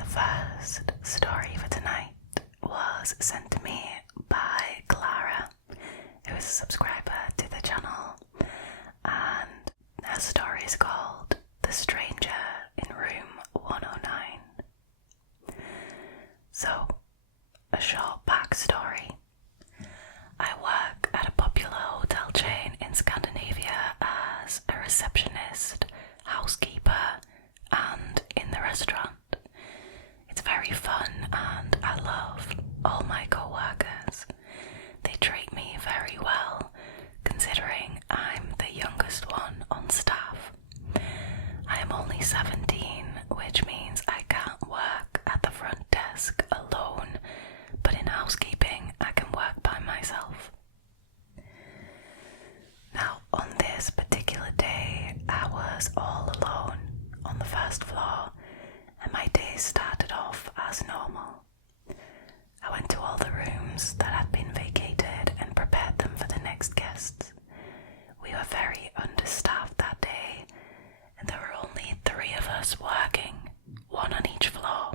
The first story for tonight was sent to me by Clara, who is a subscriber to the channel, and her story is called The Stranger in Room 109. So, a short backstory. I work at a popular hotel chain in Scandinavia as a receptionist, housekeeper, and in the restaurant. It's very fun and I love all my co-workers. They treat me very well, considering I'm the youngest one on staff. I am only 17, which means I can't work at the front desk alone, but in housekeeping I can work by myself. Now, on this particular day, I was all alone on the first floor, and my day started off as normal. I went to all the rooms that had been vacated and prepared them for the next guests. We were very understaffed that day, and there were only 3 of us working, 1 on each floor.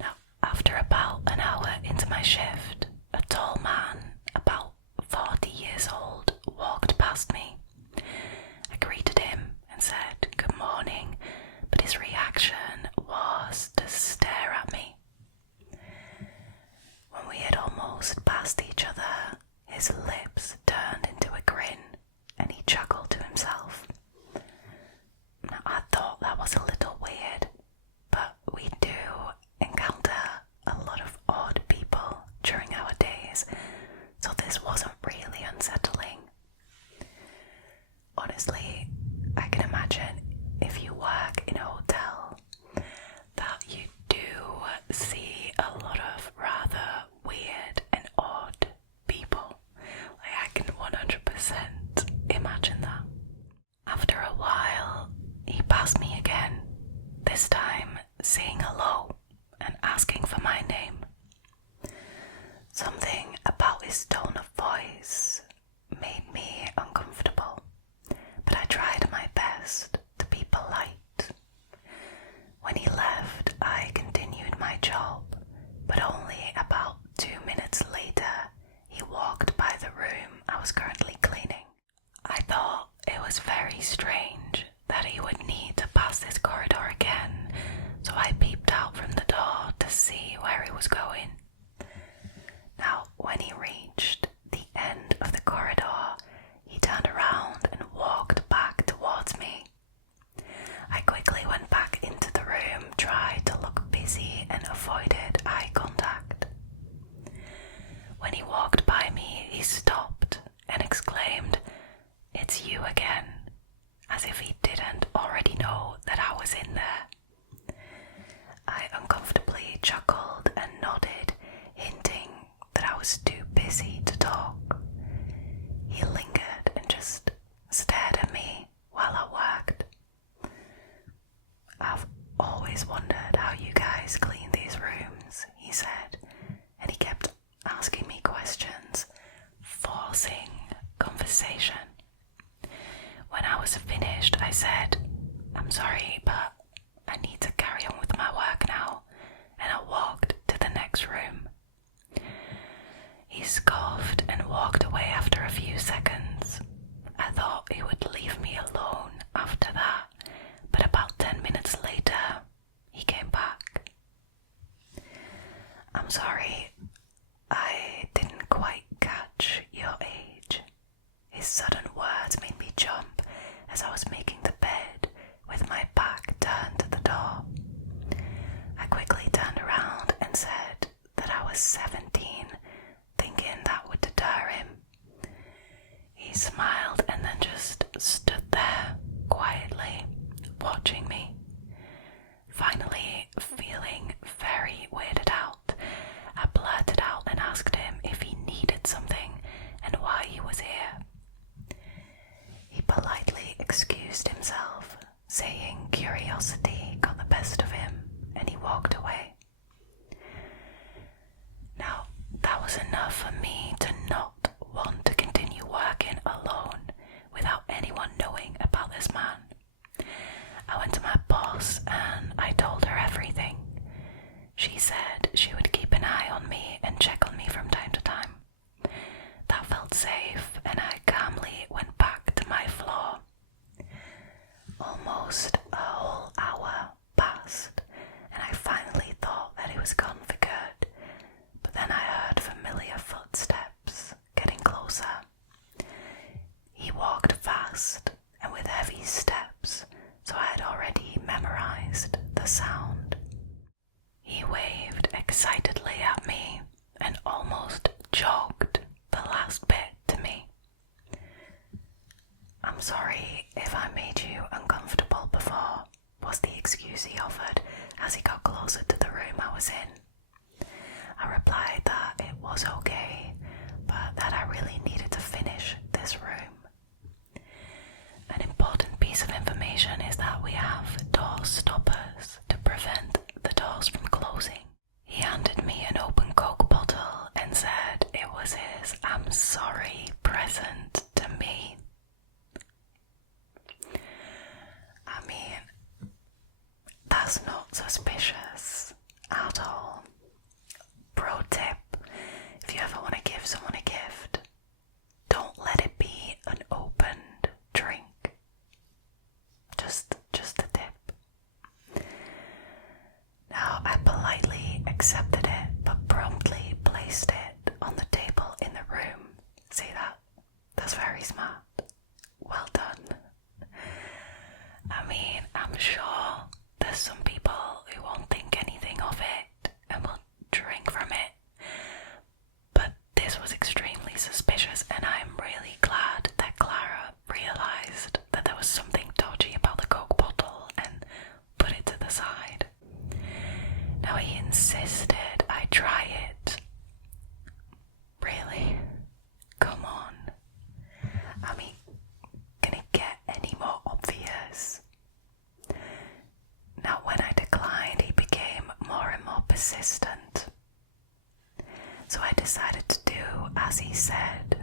Now, after about an hour into my shift, a tall man, about 40 years old, walked past me. I greeted him and said good morning, but his reaction was to stare at me. When we had almost passed each other, his lips turned into a grin and he chuckled to himself. Now, I thought that was a little weird, but we do encounter a lot of odd people during our days, so this wasn't really unsettling. Honestly, I can imagine if you work in a hotel that you do see a lot of rather weird and odd people. I can 100% imagine that. After a while, he passed me again, this time saying hello and asking for my name. Something about his tone of voice made me uncomfortable, but I tried my best to be polite. When he left, I continued my job, but only about 2 minutes later, he walked by the room I was currently cleaning. I thought it was very strange that he would need to pass this corridor again, so I peeped out from the door to see where he was going. Now, when he reached the end of the corridor, he turned around and walked back towards me. I quickly went back into the room, tried to look busy and avoided eye contact. When he walked by me, he stopped and exclaimed, "It's you again," as if he didn't already know that I was in there. I uncomfortably chuckled and nodded, hinting that I was too busy to talk. He lingered and just stared at me while I worked. "I've always wondered how you guys clean these rooms," he said, and he kept asking me questions, forcing conversation. When I was finished, I said, "I'm sorry, but I need to carry on with my work now," and I walked to the next room. He scoffed and walked away after a few seconds. I thought he would leave me alone after that, but about 10 minutes later, he came back. "I'm sorry, I didn't quite catch your age." His sudden words made me jump as I was making the bed with my back turned to the door. I quickly turned around and said that I was 17, thinking that would deter him. He smiled and then just stood there quietly, watching me. Finally, feeling very weirded out, I blurted out and asked him if he needed something and why he was here. He politely excused himself, saying curiosity got the best of him, and he walked away. Now, that was enough for me to not want to continue working alone without anyone knowing about this man. I went to my boss and I told her everything. almost a whole hour passed, and I finally thought that he was gone for good, but then I heard familiar footsteps getting closer. He walked fast and with heavy steps, so I had already memorized the sound. He waved excitedly at me and almost jogged the last bit to me. "I'm sorry if I made you uncomfortable before," was the excuse he offered as he got closer to the room I was in. I replied that it was okay, but that I really needed to finish this room. An important piece of information is that we have door stoppers to prevent the doors from closing. He handed me an open Coke bottle and said it was his "I'm sorry" present to me. I mean, that's not suspicious at all. Pro tip, if you ever want to give someone a gift, don't let it be an opened drink. Just a tip. Now, I politely accepted it, but promptly placed it on the table in the room. See that? That's very smart. Well done. I mean, I'm sure there's some people who won't think anything of it and will drink from it, but this was extremely suspicious, and I'm really glad that Clara realised that there was something dodgy about the Coke bottle and put it to the side. Now, he insisted I try it. Really? Come on. I mean, can it get any more obvious? Now, when I declined, he became more and more persistent. So I decided to do as he said,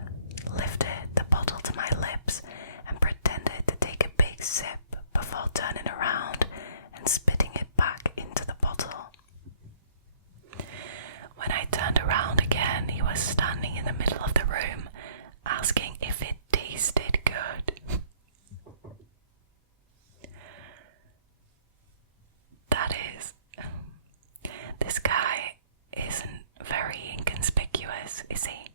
lifted the bottle to my lips and pretended to take a big sip before turning around and spitting it back into the bottle. When I turned around again, he was standing in the middle of the room, asking if it tasted good. That is, this guy isn't very inconspicuous, is he?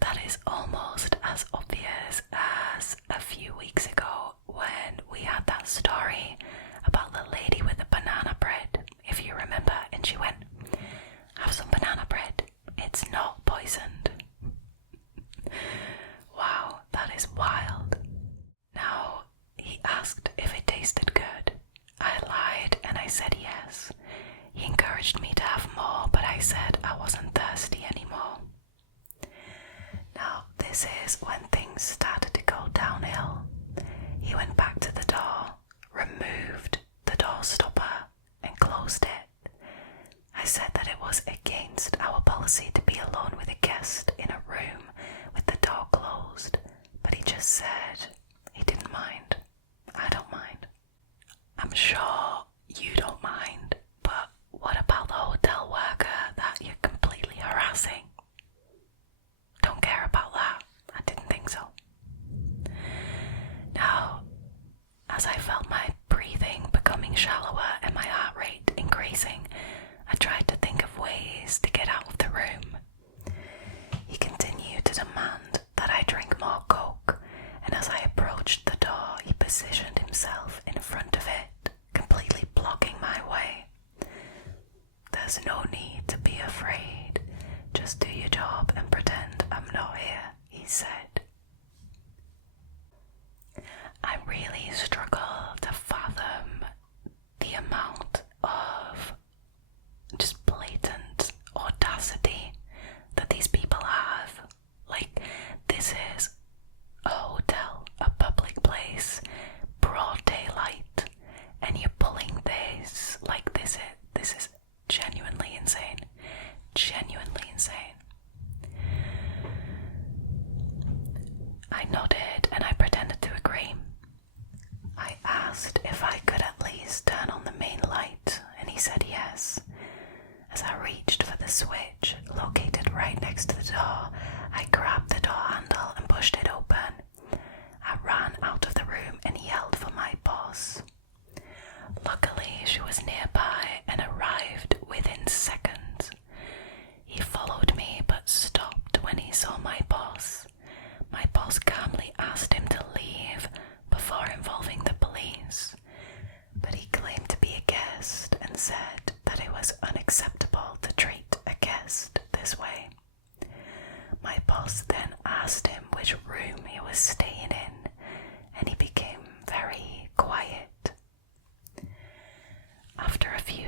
That is almost as obvious as a few weeks ago when we had that story about the lady with the banana bread, if you remember, and she went, "Have some banana bread, it's not poisoned." Wow, that is wild. Now, he asked if it tasted good. I lied and I said yes. He encouraged me to have more, but I said I wasn't thirsty anymore. Now, this is when things started to go downhill. He went back to the door, removed the door stopper, and closed it. I said that it was against our policy to be alone with a guest in a room with the door closed, but he just said he didn't mind. I don't mind. I'm sure you don't mind, but what about the hotel worker that you're completely harassing? Don't care about that. I didn't think so. Now, as I felt my breathing becoming shallower and my heart rate increasing, I tried to think of ways to get out of the room. He continued to demand that I drink more Coke, and as I approached the door, he positioned himself in front of it, completely blocking my way. "There's no need to be afraid. Just do your job and pretend I'm not here," he said. I really struggle to fathom the amount of just blatant audacity that these people have. Like, this is a hotel, a public place, broad daylight, and you're pulling this like this is genuinely insane. Genuinely insane.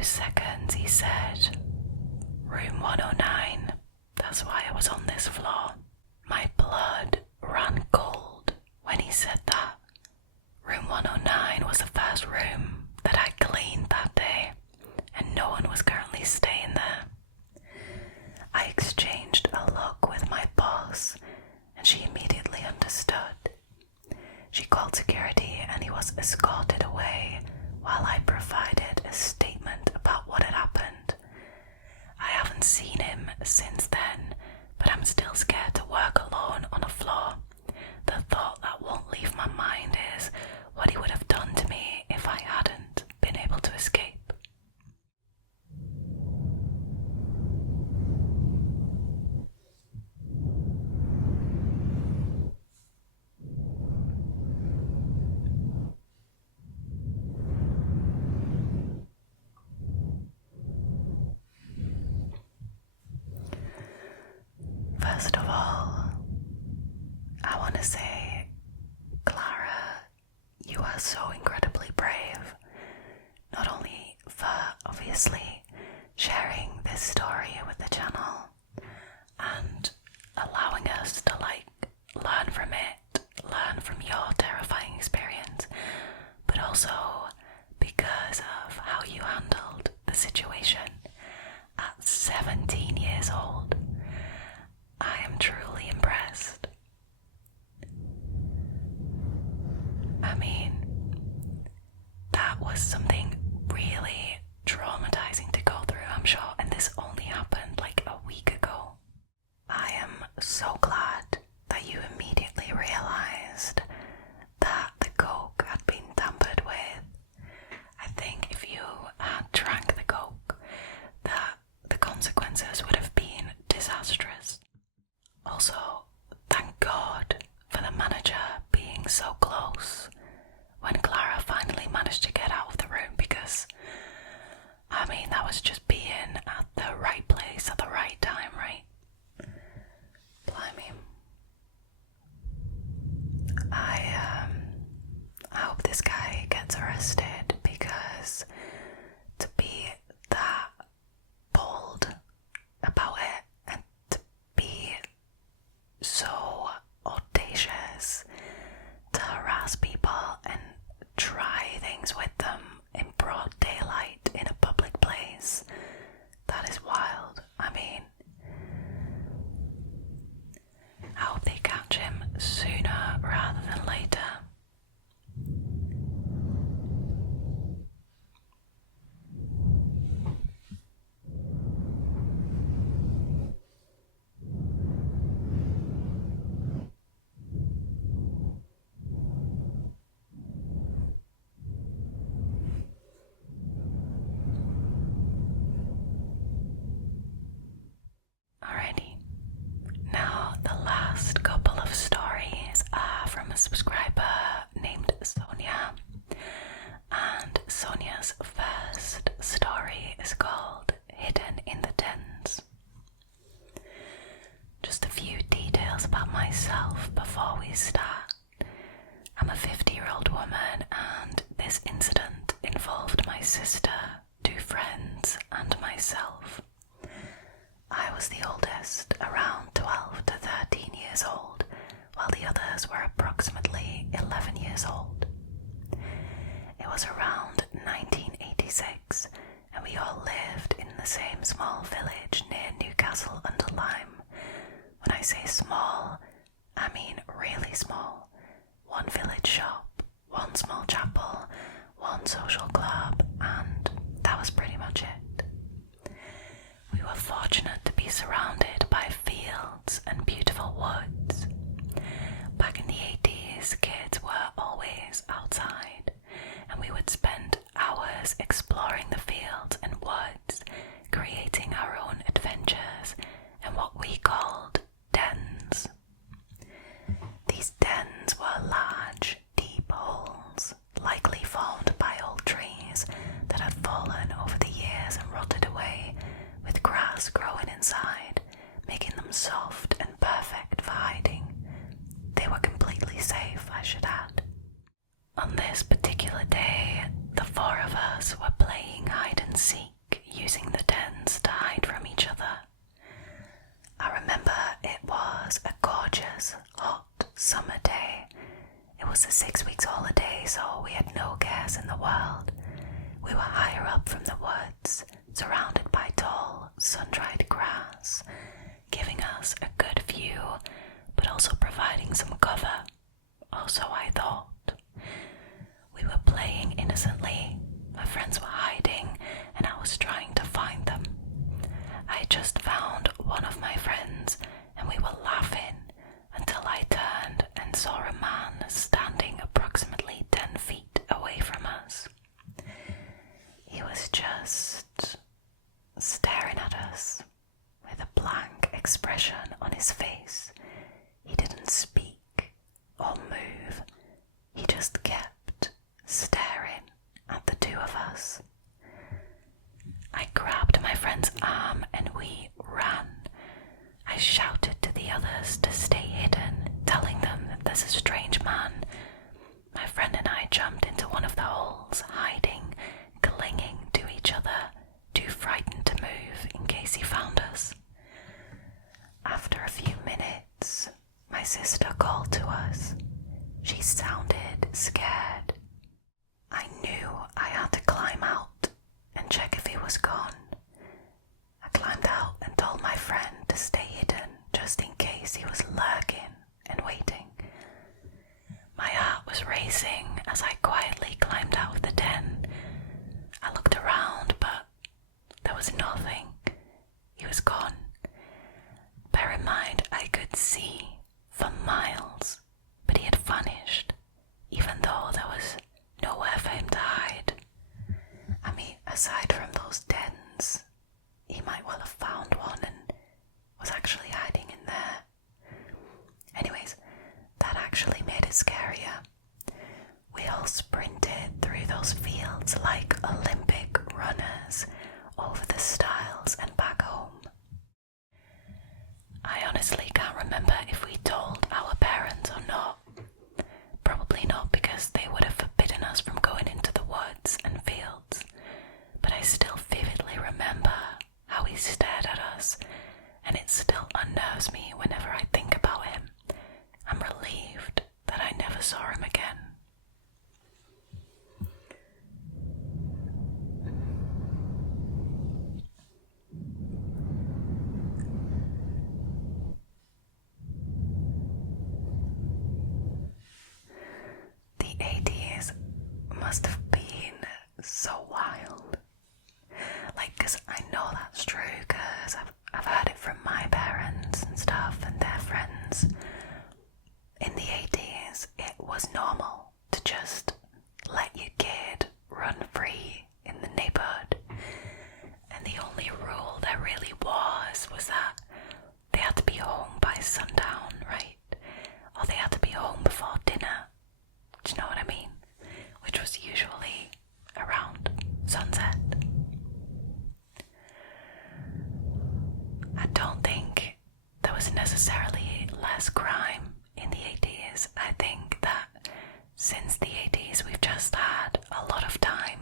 seconds he said, "Room 109, that's why I was on this floor." My blood ran cold when he said that. Room 109 was the first room that I cleaned that day, and no one was currently staying there. I exchanged a look with my boss, and she immediately understood. She called security and he was escorted away while I provided a statement about what had happened. I haven't seen him since then, but I'm still scared to work alone on a floor. The thought that won't leave my mind is what he would have done to me if I hadn't been able to escape. First of all, I want to say, Clara, you are so incredibly brave. Not only for obviously sharing this story with the channel and allowing us to learn from it, learn from your terrifying experience, but also because of how you handled the situation at 17 years old. I am truly impressed. I mean, that was something really traumatizing to go through, I'm sure, and this only happened like a week ago. I am so glad that you immediately realized that the coke had been tampered with. I think if you had drank the coke, that the consequences would have been disastrous. Also, thank God for the manager being so close when Clara finally managed to get out of the room, because, I mean, that was just being at the right place at the right time, right? Blimey. I hope this guy gets arrested, because to be that bold about it and to be so audacious to harass people and try things with them in broad daylight in a public place, that is wild. I mean, I hope they catch him sooner rather than later. Alrighty, now the last couple of stories are from a subscriber named Sonia, and Sonia's first story is called Hidden in the Dens. Just a few details about myself before we start. I'm a 50-year-old woman, and this incident involved my sister, 2 friends, and myself. I was the oldest, around 12 to 13 years old, while the others were approximately 11 years old. It was around 1986, and we all lived in the same small village near Newcastle under Lyme. When I say small, I mean really small. 1 village shop, 1 small chapel, 1 social club, and that was pretty much it. We were fortunate to be surrounded by fields and beautiful woods. Back in the 80s, kids were always outside, and we would spend hours exploring the fields and woods, creating our own adventures and what we called dens. These dens were large, deep holes, likely formed by old trees that had fallen over the years and rotted away, with grass growing inside, making them soft and perfect for hiding. They were completely safe, I should add. On this particular day, the 4 of us were playing hide and seek using the dens to hide from each other. I remember it was a gorgeous, hot summer day. It was a 6 weeks holiday, so we had no cares in the world. We were higher up from the woods, surrounded by tall, sun-dried grass, giving us a good view, but also providing some cover. Or so I thought. We were playing innocently. My friends were hiding, and I was trying to find them. I just found one of my friends, and we were laughing until I turned and saw a man standing approximately 10 feet away from us. He was just staring at us with a blank expression on his face. He didn't speak or move. He just kept staring at the two of us. I grabbed my friend's arm and we ran. I shouted to the others to stay hidden, telling them that there's a strange man. My friend and I jumped into one of the holes, hiding, clinging to each other, too frightened to move in case he found us. After a few minutes, my sister called to us. She sounded scared. I knew I had to climb out and check if he was gone. I climbed out and told my friend to stay hidden just in case he was lurking and waiting. My heart was racing as I quietly climbed out of the den. I looked around, but there was nothing. He was gone. Bear in mind, I could see for miles, but he had vanished, even though there was nowhere for him to hide. I mean, aside from those dens, he might well have found one and was actually hiding in there. Anyways, that actually made it scarier. We all sprinted through those fields like Olympic runners over the stiles and back home. I honestly can't remember if we told our parents or not. Probably not, because they would have forbidden us from going into the woods and fields. But I still vividly remember how he stared at us, and it still unnerves me whenever I think about him. I'm relieved that I never saw him again. The 80s must have been so wild. Cause I know that's true, cause I've heard it from my parents and stuff and their friends. In the 80s, it was normal to just let your kid run free in the neighborhood. And the only rule there really was that they had to be home by sundown, right? Or they had to be home before dinner. Do you know what I mean? Which was usually around sunset. I don't think there was necessarily less crime in the 80s. I think that since the 80s we've just had a lot of time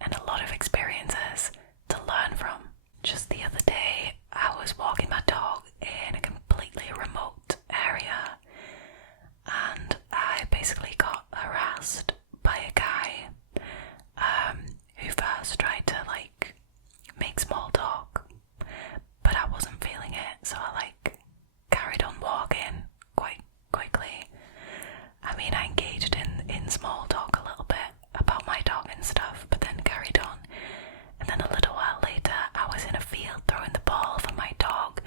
and a lot of experiences to learn from. Just the other day I was walking my dog in a completely remote area and I basically got harassed by a guy who first tried to make small talk, but I wasn't feeling it, so I carried on walking quite quickly. I mean, I engaged in small talk a little bit about my dog and stuff, but then carried on. And then a little while later I was in a field throwing the ball for my dog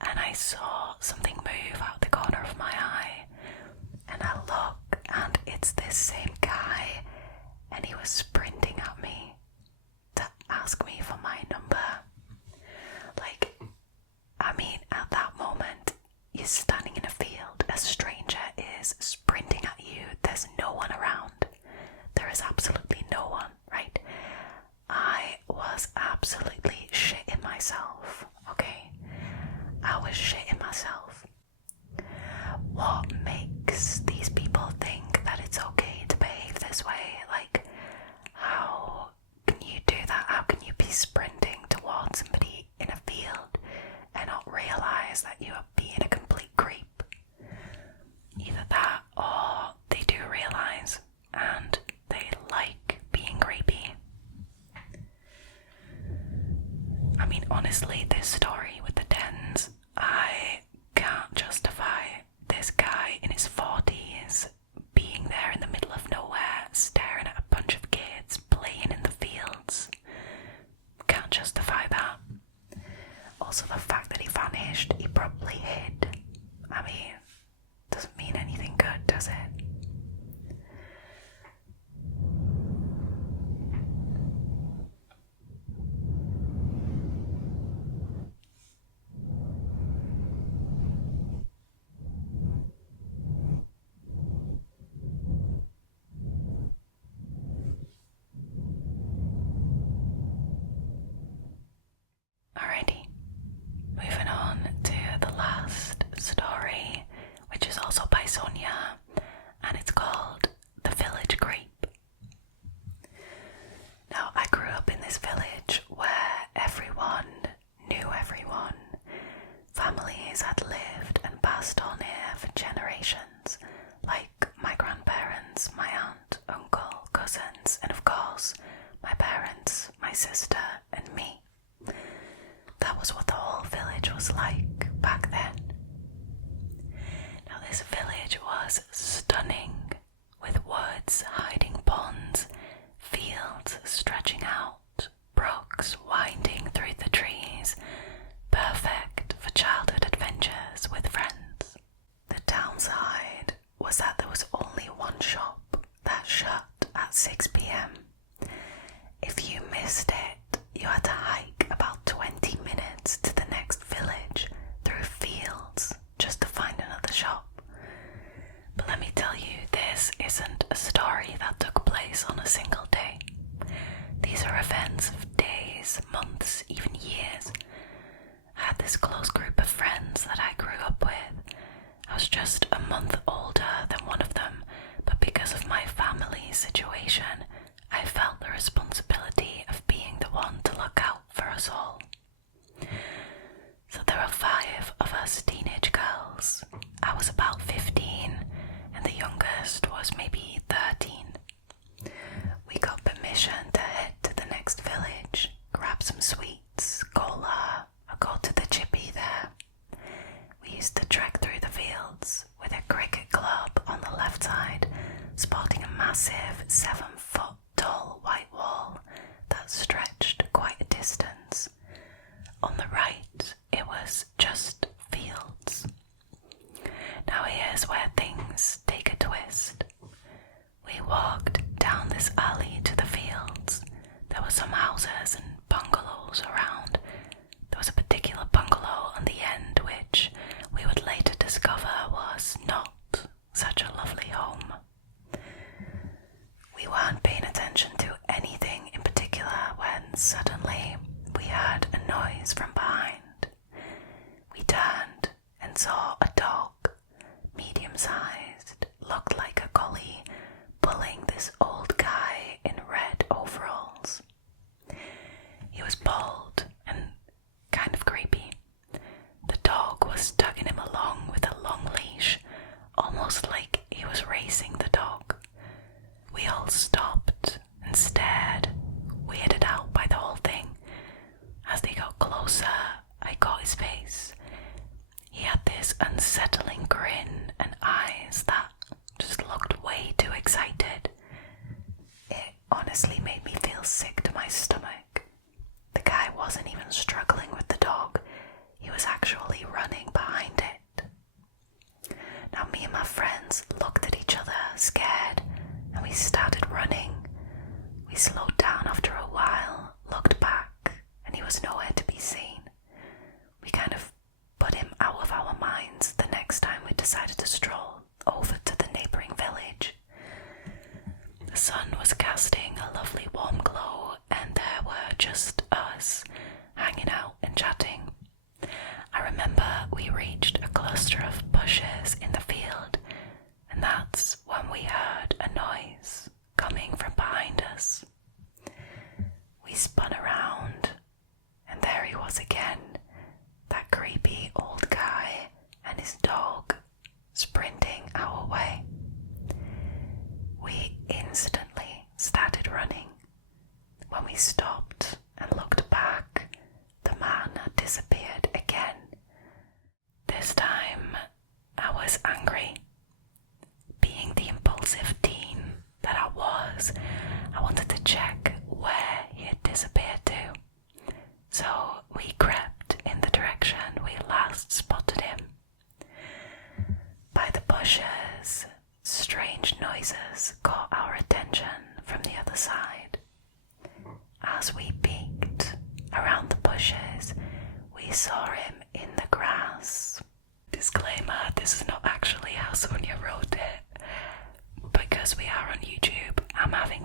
and I saw something move out the corner of my eye. And I look and it's this same guy, and he was sprinting at me to ask me for my number. I mean, at that moment, you're standing in a field, a stranger is sprinting at you, there's no one around. There is absolutely no one, right? I was absolutely shitting myself, okay? I was shitting myself. What makes these people think that it's okay to behave this way? How can you do that? How can you be sprinting towards cousins, and of course, my parents, my sister, and me. That was what the whole village was like back then. Now, this village was stunning, with woods hiding ponds, fields stretching out, brooks winding through the trees, perfect for childhood adventures with friends. The downside was that there was only one shop that shut at 6 p.m. If you missed it, you had to hike about 20 minutes to the next village through fields just to find another shop. But let me tell you, this isn't a story that took place on a single day. These are events of days, months, even years. I had this close group of friends that I grew up with. I was just a month older than one of them, but because of my family situation, I felt the responsibility of being the one to look out for us all. So there were 5 of us teenage girls. I was about 15, and the youngest was maybe 13. We got permission to head to the next village, grab some sweets, cola, or go to the chippy there. We used to trek through the fields with a cricket club on the left side, sporting a massive 7-foot tall white wall that stretched quite a distance. On the right, it was just fields. Now here's where things take a twist. We walked down this alley to the fields. There were some houses and bungalows around. There was a particular bungalow on the end which we would later discover was not such a lovely home. We weren't paying attention to anything in particular when suddenly we heard a noise from behind. We turned and saw a dog, medium-sized, looked like a collie, pulling this old guy in red overalls. He was bald and kind of creepy. The dog was tugging him along with a long leash, almost like he was racing the dog. We all stopped and stared, weirded out by the whole thing. As they got closer, I caught his face. He had this unsettling grin and eyes that just looked way too excited. It honestly made me feel sick to my stomach. The guy wasn't even struggling with the dog. He was actually running behind it. Now me and my friends looked at each other, scared, and we started running. We slowed down after a while, looked back, and he was nowhere to be seen. We kind of put him out of our minds the next time we decided to stroll over to the neighbouring village. The sun was casting a lovely warm glow, and there were just us hanging out and chatting. I remember we reached a cluster of bushes in the field, and that's when we heard a noise coming from behind us. We spun around, and there he was again, that creepy old guy and his dog, sprinting our way. We instantly started running. When we stopped and looked back, the man had disappeared again. This time, I was angry. Being the impulsive teen that I was, I wanted to check where he had disappeared to. So we crept in the direction we last spotted him. By the bushes, strange noises caught our attention from the other side. As we peeked around the bushes, we saw him in the grass. Disclaimer, this is not actually how Sonia wrote it. Because we are on YouTube, I'm having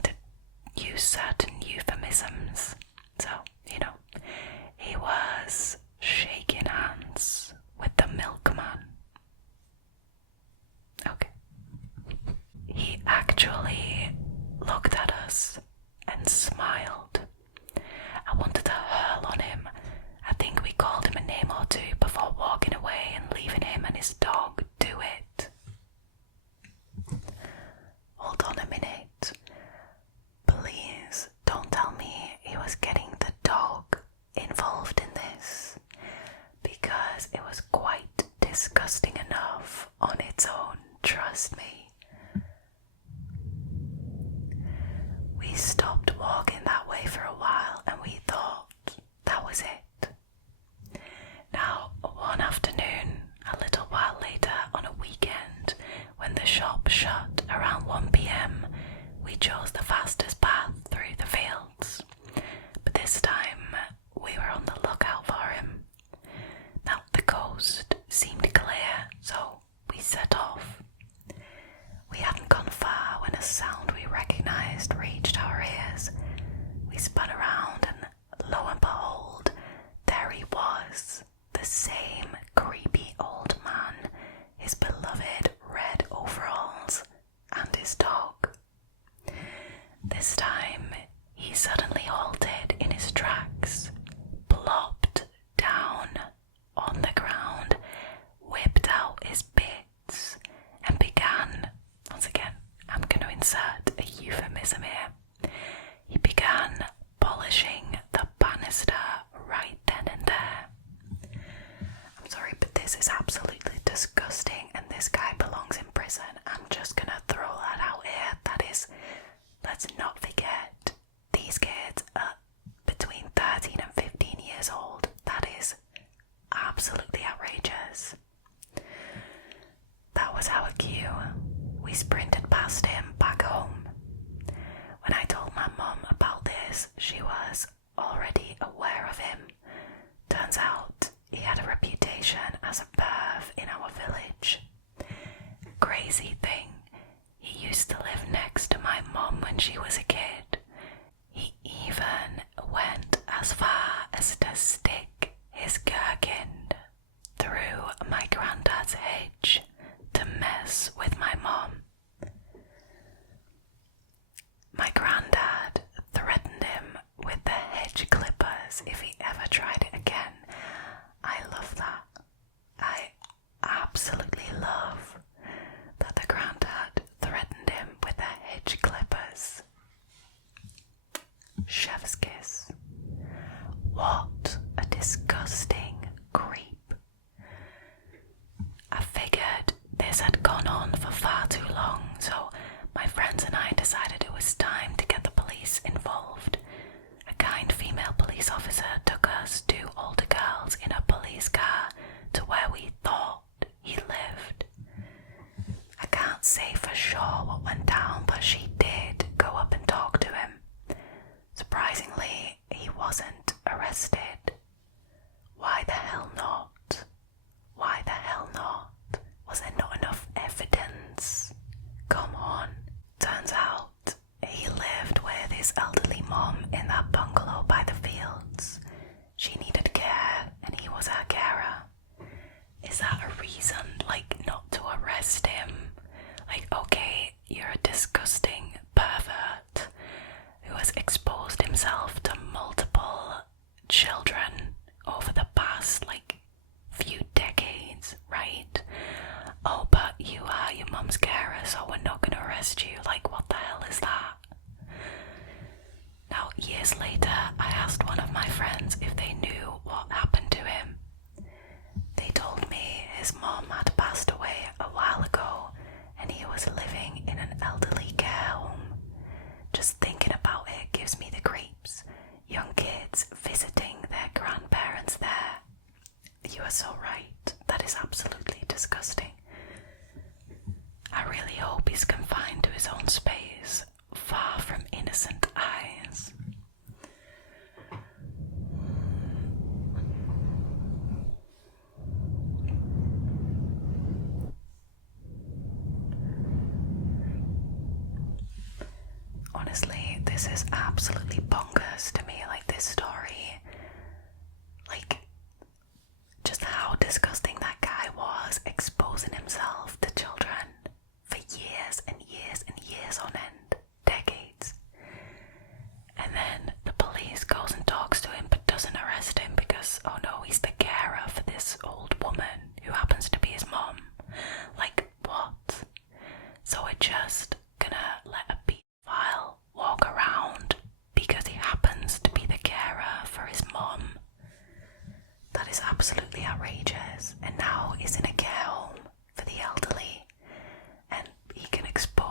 We stopped walking that way for a while and we thought that was it. Now, one afternoon, a little while later on a weekend, when the shop shut around 1 p.m, we chose the fastest path through the fields. But this time, we were on the lookout for him. Now, the coast seemed clear, so we set off. We hadn't gone far when a sound we recognised reached our ears. We spun around and lo and behold, there he was, the same creepy old man, his beloved red overalls, and his dog. This time, he suddenly halted in his tracks, plopped down on the ground, whipped out his bits, and began, once again, I'm going to insert a euphemism here, he began polishing the banister right then and there. I'm sorry, but this is absolutely disgusting, and this guy belongs in prison. I'm just going to throw that out here. That is, let's not forget, these kids are between 13 and 15 years old. That is absolutely outrageous. That was our cue. We sprinted past him back home. When I told my mum about this, she was already aware of him. Turns out he had a reputation as a perv in our village. Crazy thing, he used to live next to my mum when she was a kid. He even went as far as to stick his gherkin through my granddad's hedge to mess with my mum. My granddad threatened him with the hedge clippers if he ever tried it again. I love that. I absolutely love that the granddad threatened him with the hedge clippers. Chef's kiss. What a disgusting creep. I figured this had gone on for far too long, so my friends and I decided it was time to get the police involved. A kind female police officer took us two older girls in a police car to where we thought he lived. I can't say for sure what went down, but she did go up and talk to him. Surprisingly, he wasn't arrested. Why the hell not? Why the hell not? Was there not enough evidence? Come on. Turns out he lived with his elderly mom in that bungalow by the fields. She needed care and he was her carer. Is that a reason, not to arrest him? Okay, you're a disgusting pervert who has exposed himself to multiple children over the past, few decades, right? Oh, but you are your mum's carer, so we're not going to arrest you. What the hell is that? Now, years later, I asked one of my friends if they knew what happened to him. They told me his mom had passed away a while ago and he was living in an elderly care home. Just thinking about it gives me the creeps. Young kids visiting their grandparents there. You are so right. That is absolutely disgusting. I really hope he's confined to his own space, far from innocent eyes. Honestly, this is absolutely bonkers to me, this story. Just how disgusting that guy was, exposing himself to children for years and years and years on end, decades. And then the police goes and talks to him but doesn't arrest him because, oh no, he's the carer for this old woman who happens to be his mom. What? So we're just gonna let a pedophile walk around because he happens to be the carer for his mom? That is absolutely outrageous. And now he's in a care home for the elderly and he can expose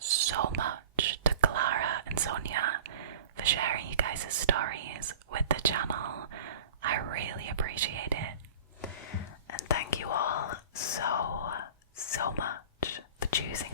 so much to Clara and Sonia for sharing you guys' stories with the channel. I really appreciate it. And thank you all so much for choosing